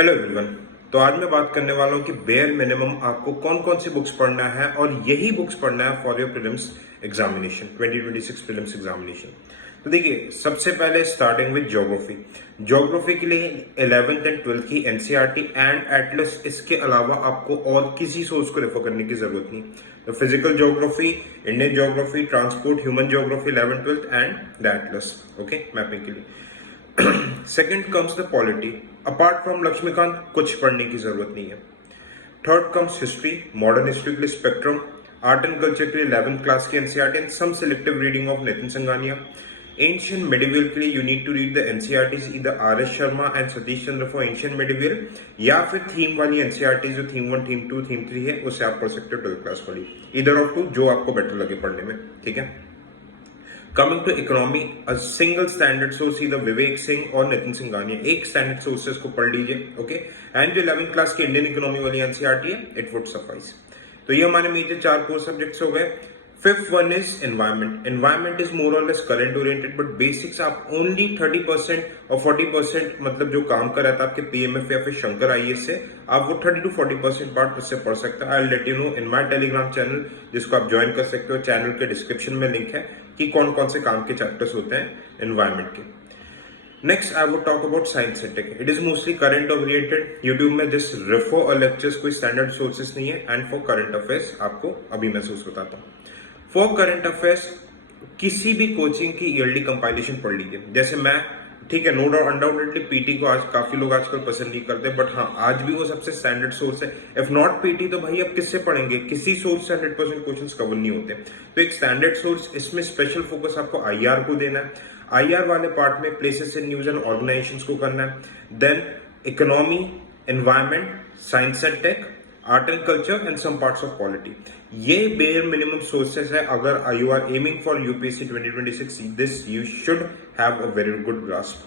Hello everyone. तो आज मैं बात करने वाला हूँ कि बेयर मिनिमम आपको कौन कौन सी बुक्स पढ़ना है और यही बुक्स पढ़ना है for your prelims examination 2026 prelims examination. तो देखिए, सबसे पहले स्टार्टिंग विद ज्योग्राफी। ज्योग्राफी के लिए 11th एंड 12th की एनसीईआरटी एंड एटलस, इसके अलावा आपको और किसी सोर्स को रेफर करने की जरूरत नहीं। तो physical geography, Indian geography, transport, human geography 11th 12th and the atlas, okay, mapping के लिए। Second comes the polity. Apart from Laxmikanth कुछ पढ़ने की जरूरत नहीं है। Third comes history, modern history के लिए स्पेक्ट्रम, आर्ट एंड कल्चर के लिए 11th क्लास की NCERT and some selective reading of Nitin Sanghania. Ancient medieval के लिए you need to read the NCERTs इधर R S Sharma and Satish Chandra for ancient medieval, या फिर थीम वाली एनसीईआरटी जो थीम 1, थीम 2, थीम 3 है, उसे आप पढ़ सकते हो 12th क्लास वाली। इधर ऑफ टू, जो आपको बेटर लगे पढ़ने में, ठीक है। Coming to economy, a single standard source इधर विवेक सिंह और नितिन सिंगानिया, एक स्टैंडर्ड सोर्सेस को पढ़ लीजिए, ओके। एंड जो 11th क्लास की इंडियन इकोनॉमी वाली एनसीईआरटी है, इट वुड सफाइस। तो ये हमारे मेजर 4 कोर सब्जेक्ट्स हो गए। Fifth one is environment. Environment is more or less current oriented, but basics आप ओनली 30% और 40%, मतलब जो काम कर रहा था आपके पीएमएफ या फिर शंकर आईएएस से, आप वो 30 to 40% पार्ट उससे पढ़ सकते हैं। I let you know in my Telegram channel, जिसको आप ज्वाइन कर सकते हो। चैनल के डिस्क्रिप्शन में लिंक है कि कौन कौन से काम के चैप्टर्स होते हैं एनवायरमेंट के। Next I would talk about science and tech. It is mostly current oriented. YouTube में जस्ट रेफर और लेक्चर्स, कोई स्टैंडर्ड सोर्सेस नहीं है। एंड फॉर करंट अफेयर्स आपको अभी मैं सोर्स बताता हूँ। फॉर करंट अफेयर्स किसी भी कोचिंग की ईयरली कंपाइलेशन पढ़ लीजिए। जैसे मैं, ठीक है, नो डाउट अनडाउटेडली पीटी को आज काफी लोग आजकल पसंद नहीं करते, बट हाँ, आज भी वो सबसे स्टैंडर्ड सोर्स है। इफ नॉट पीटी तो भाई अब किससे पढ़ेंगे? किसी सोर्स से 100% क्वेश्चंस कवर नहीं होते। तो एक स्टैंडर्ड सोर्स, इसमें स्पेशल फोकस आपको आईआर को देना है। आईआर वाले पार्ट में places in news and organizations को करना है। Then economy, environment, science and tech, art and culture and some parts of polity. ये बेयर मिनिमम सोर्सेस है। अगर you are aiming for UPSC 2026, this you should have a very good grasp.